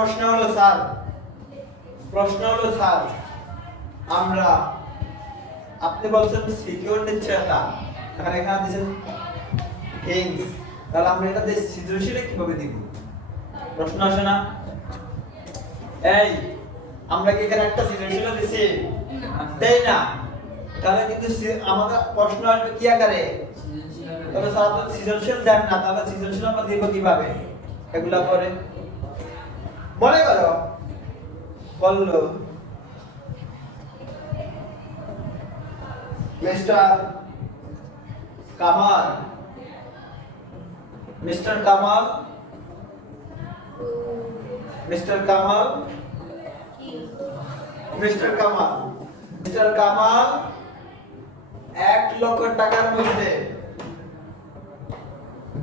প্রশ্ন হলো স্যার আমরা আপনি বলছেন সিকিউর নিচ্ছে না, এখানে দিয়েছেন থিংস, তাহলে আমরা এটা দিয়ে সৃজনশীলে কিভাবে দিব? প্রশ্ন আসে না? এই আমরা কি এখানে একটা সৃজনশীল দিছি? দেই না, তাহলে কিন্তু আমাদের প্রশ্ন আসবে কি আকারে? তবে স্যার আপনি সৃজনশীল দেন না, তাহলে সৃজনশীল আমরা দিব কিভাবে? এগুলা করে মনে করো বললো মিস্টার কামাল এক লক্ষ টাকার মধ্যে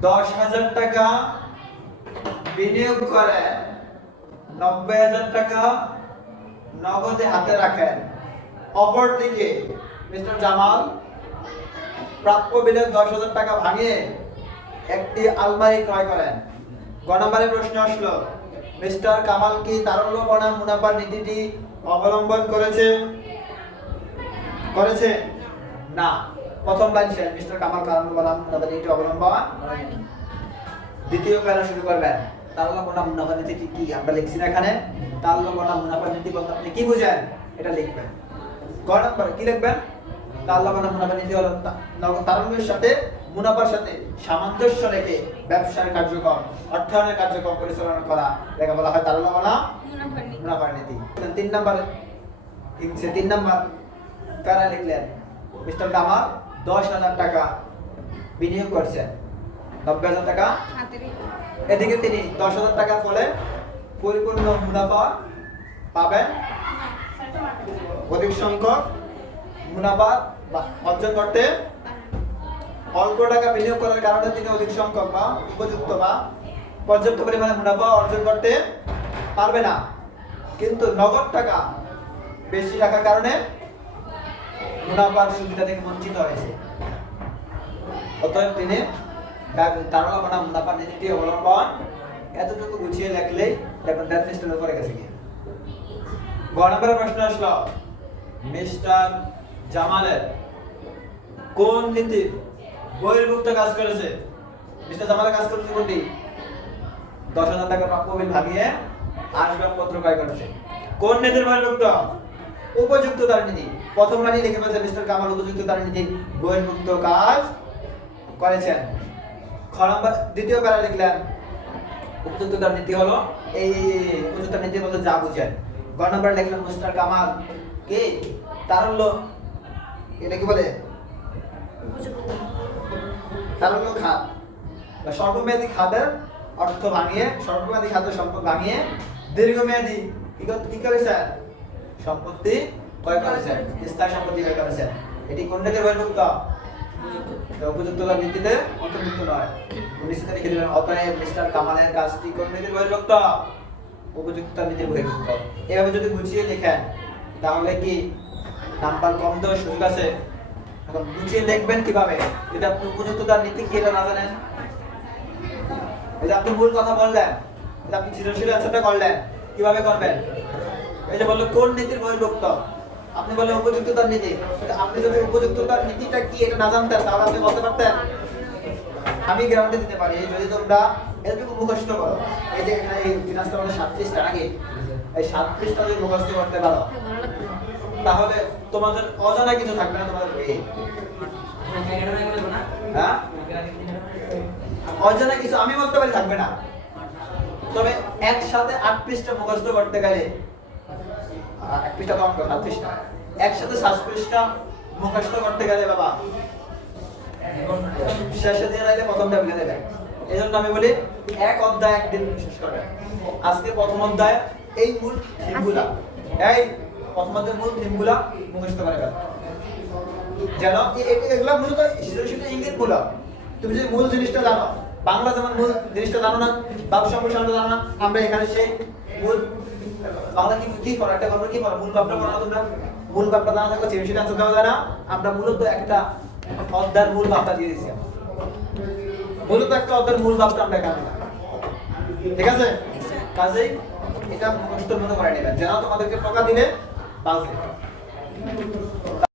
10,000 টাকা বিনিয়োগ করে 90,000 টাকা নগদে হাতে রাখেন। অপরদিকে মিস্টার জামাল প্রাপ্য বিলে 10,000 টাকা ভাঙিয়ে একটি আলমারি ক্রয় করেন। গ নম্বরের প্রশ্ন আসলো, মিস্টার কামাল কি তারল্য বনাম মুনাফার নীতিটি অবলম্বন করেছে? না। প্রথম লাইন শেষ। মিস্টার কামাল তারল্য বনাম মুনাফার নীতি অবলম্বন। দ্বিতীয় প্যারা শুরু করবেন। তারল্য বনাম মুনাফার নীতি কি আমরা লিখছি না এখানে? তারল্য বনাম মুনাফার নীতি বলতে আপনি কি বুঝেন এটা লিখবেন। গ নম্বর কি লিখবেন? তারল্য বনাম মুনাফার নীতি হলো তারল্যের সাথে মুনাফার সাথে সামঞ্জস্য রেখে ব্যবসার কার্যক্রম অর্থায়নের কার্যক্রম পরিচালনা করা, লেখা বলা হয় তারল্য বনাম মুনাফার নীতি। 3 নম্বর প্যারা লিখলেন, মিস্টার কামাল 10,000 টাকা বিনিয়োগ করছেন, 90,000 টাকা এদিকে তিনি 10,000 টাকার ফলে পরিপূর্ণ মুনাফা পাবেন। অধিক সংখ্যক মুনাফা অর্জন করতে অল্প টাকা বিনিয়োগ করার কারণে তিনি অধিক সংখ্যক বা উপযুক্ত বা পর্যাপ্ত পরিমাণে মুনাফা অর্জন করতে পারবে না, কিন্তু নগদ টাকা বেশি রাখার কারণে মুনাফার সুবিধা থেকে বঞ্চিত হয়েছে। অতএব তিনি তারল্য বনাম মুনাফার নীতিটি অবলম্বন। এতটুকু গুছিয়ে লিখলেই দেখুন দ্যাট সিস্টেম উপরে গেছে কি। গ নম্বরের প্রশ্ন আসলো, মিস্টার জামালের কোন নীতি বহির্ভুক্ত কাজ করেছে? মিস্টার জামালের কাজ করেছে কোনটি? 10,000 টাকা প্রাপ্য বিল ভাঙিয়ে আসবাবপত্র ক্রয় করেছে। কোন নীতির বহির্ভুক্ত? উপযুক্ততার নীতি। প্রথম লাইনে লিখে ফেলেছে মিস্টার কামাল উপযুক্ততার নীতির বহির্ভুক্ত কাজ করেছেন। খ নম্বর দ্বিতীয় প্যারা লিখলেন, উপযুক্ততার নীতি হলো এই উপযুক্ততার নীতি বলতে যা বুঝেন। গ নম্বরে লিখলেন মিস্টার কামাল কে তারল্য, এটা কি বলে? তারল্য খাত বা স্বল্পমেয়াদী খাতের অর্থ ভাঙিয়ে, স্বল্পমেয়াদী খাতের সম্পদ ভাঙিয়ে দীর্ঘমেয়াদী কি করেছেন? সম্পত্তি ক্রয় করেছেন, স্থায়ী সম্পত্তি ক্রয় করেছেন। এটি কোন নীতির বহির্ভুক্ত? উপযুক্ততার নীতিতে অন্তর্ভুক্ত নয়। 19 লিখে দিলেন, অতএব মিস্টার কামালের কাজটি কোন নীতির বহির্ভুক্ত? উপযুক্ততার নীতির বহির্ভুক্ত। এভাবে যদি গুছিয়ে লেখেন তাহলে কি নাম্বার কম দেওয়ার সুযোগ আছে? এখন গুছিয়ে লিখবেন কিভাবে যদি আপনি উপযুক্ততার নীতি কি এটা না জানেন? এই যে আপনি ভুল কথা বললেন, এই যে আপনি সৃজনশীল অ্যান্সারটা করলেন, কিভাবে করবেন? এই যে বললো কোন নীতির বহির্ভুক্ত, আপনি বলেন উপযুক্ততার নীতি। আপনি যদি উপযুক্ততার নীতিটা কি এটা না জানতেন তাহলে আপনি বলতে পারতেন? আমি গ্যারান্টি দিতে পারি যদি তোমরা এতটুকু মুখস্থ করো, এই যে এখানে এই ফিনান্সটা আমাদের 7 পৃষ্ঠা নাকি, এই 7 পৃষ্ঠা যদি মুখস্থ করতে পারো তাহলে তোমাদের অজানা কিছু থাকবে না তোমাদের বইয়ে। হ্যাঁ, অজানা কিছু আমি বলতে পারি থাকবে না। তবে একসাথে 8 পৃষ্ঠা মুখস্থ করতে গেলে, 1 পৃষ্ঠা কম করো, 7 পৃষ্ঠা, একসাথে 7 পৃষ্ঠা মুখস্থ করতে গেলে বাবা শেষে দিয়ে যাইলে প্রথমটা ভুলে যাবে। এই জন্য আমি বলি এক অধ্যায় একদিন শেষ করবে। আজকে প্রথম অধ্যায় এই মূল থিমগুলা, এই প্রথম অধ্যায়ের মূল থিমগুলা মুখস্থ করে ফেলো। যেন এগুলা মূলত সৃজনশীল ইঙ্গিত মূলক। তুমি যদি মূল জিনিসটা জানো, বাংলা যেমন মূল জিনিসটা জানো না, বাক্য সম্প্রসারণটা জানো না, আমরা এখানে সেই মূল বাংলা কি পড়া, একটা গল্প কি পড়া, মূল ভাবটা পড়া তোমরা। মূল ভাবটা জানা থাকলে সৃজনশীল অ্যান্সার দেওয়া যায় না। আমরা মূলত একটা অধ্যায়ের মূল ভাবটা দিয়ে দিয়েছি, মূলত একটা অধ্যায়ের মূল ভাবটা আমরা এখানে, ঠিক আছে? কাজেই এটা মুখস্থের মতো করে নেবেন, যেন তোমাদেরকে টোকা দিলে বাজে।